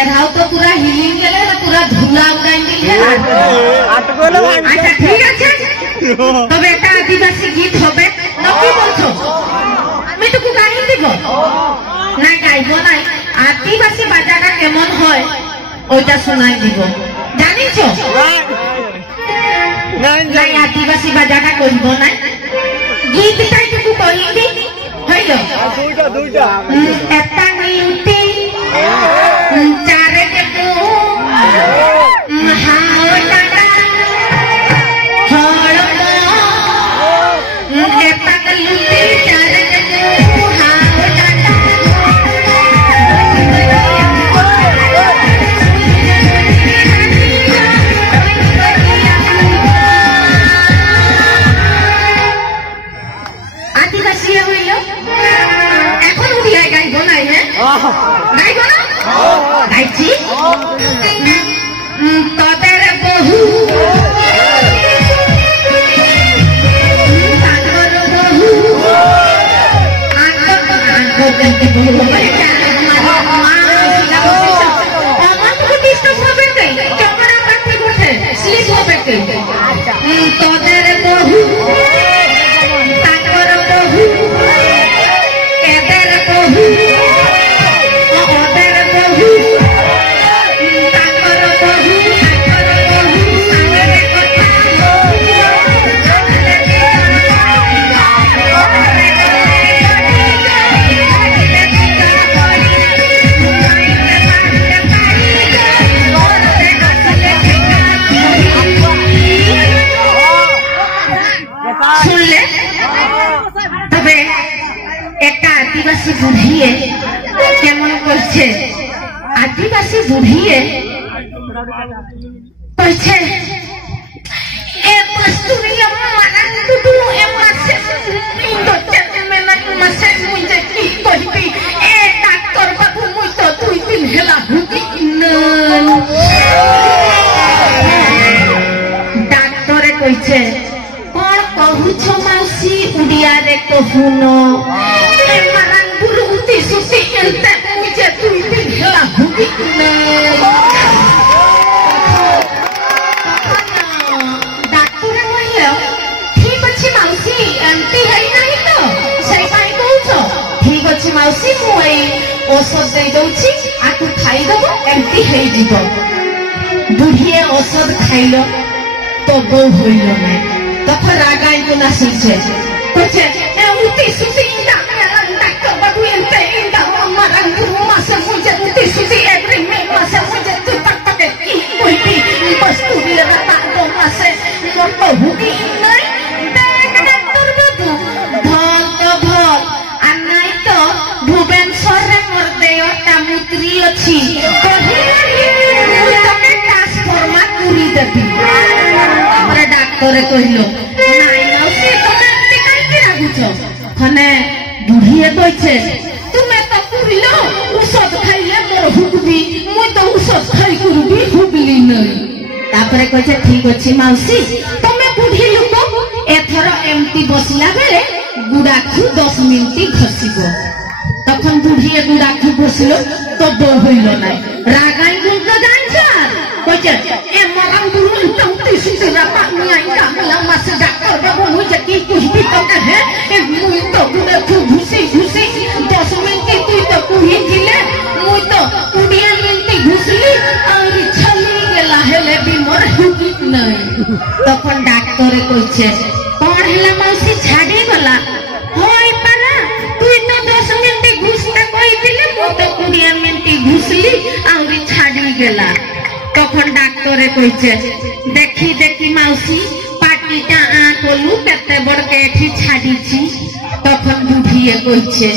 এরাও তো পুরা হিলিং গেলে পুরা ধুলা উড়াই দিলে। আচ্ছা ঠিক আছে, তবে একটা আদিবাসী গীত হবে না, কি বলছো? আমি তো গাই দিব না, গাইব নাই। আদিবাসী বাজাটা কেমন হয় ওইটা শোনাই দিব, জানিছ? নাই আদিবাসী বাজাটা করব না, গীতটাই টুকু করি দি হইল। একটা নিউটি চারে দেখো আদিবাসী হইল। এখন উড়িয়ায় গাইব নাই, হ্যাঁ গাইব না, গাইছি। তদের বহু তাদের বহু তদের বহু তাদের বহু এদের বহু ওদের বহু তাদের বহু তাদের বহু সাগরে কথা শুনলে? তবে একটা আদিবাসী বুড়িয়ে কেমন করছে, আদিবাসী বুড়িয়ে করছে ডাক্তার বাবু মুই তো 2 দিন হেলা ভুগি। ডাক্তরে কইছে কଣ কହୁଛ ମାଉସୀ ଓଡ଼ିଆରେ କହୁନ, ଏମାନଙ୍କୁ ଉତି ସୁତି ଏନ୍ତେ ମୁଇଁ 2 ଦିନ ହେଲା ଭୁଗି। ଡାକ୍ତର କହିଲେ ଠିକ ଅଛି ମାଉସୀ, ଏମିତି ହେଇନାହିଁ ତ ସେଇପାଇଁ କହୁଛ, ଠିକ ଅଛି ମାଉସୀ ମୁଁ ଏଇ ଔଷଧ ଦେଇଦଉଛି, ଆକୁ ଖାଇଦବ ଏମିତି ହେଇଯିବ। ବୁଢ଼ିଏ ଔଷଧ খাইল তো বউ হইল নাই। তখন রাগাই কোনা শিখছে করছে উতি সুতি ডাক্তার বাবু এনতে আমার মাসে মুঝে উতি সুতি এভরি মাসে মুঝে তুই তাকে কি কইবি বস্তুরি রাতা দো মাসে মোর তো হুবি নাই। ডাক্তার বাবু ভাল তো ভাল, আর নাই তো ভুবনেশ্বরে মোর দেয়টা মুত্রি অছি, তোকে ট্রান্সফর্মার করি দেবি। ডাক্তরে কহিল নাই মাউসী তুমি এমনি কাইকি রাখুছ। খনে বুড়িয়ে কইছে তুমি তো করিল ঔষধ খাইলে মোর হুবি, মুই তো ঔষধ খাই করবি হুবলি নাই। তারপরে কইছে ঠিক আছে মাউসী তুমি বুড়ি লোক, এথর এমতি বসিলা বেলে গুড়াখু 10 মিনিট ঘষিব। তখন বুড়িয়ে গুড়াখু বসিল তো বউ হইল নাই। রাগাই গুড় জানছ কইছে এ মরাং বুড়ু উতি সুতি রাতা নাই কামলা মাস ডাক্তার বাবু মুঝে কি কইবি তোকে, হ্যাঁ মুই তো গুড়াখু ঘুষি ঘুষি 10 মিনিট তুই তো কই দিলে, মুই তো 20 মিনিট ঘুষলি আর ছলি গেলা হেলে বি মোর হুবি নাই। তখন ডাক্তারে কইছে কোন হেলা মাউসী ছাড়ি গলা হই পারা, তুই তো 10 মিনিট ঘুষতে কই দিলে, মু তো 20 মিনিট ঘুষলি আর ছাড়ি গেলা। তখন ডাক্তারে কইছে দেখি দেখি মাউসী পাটিটা কলু কেতে বড় কেঠি ছাড়িছি। তখন বুঝিয়ে কইছে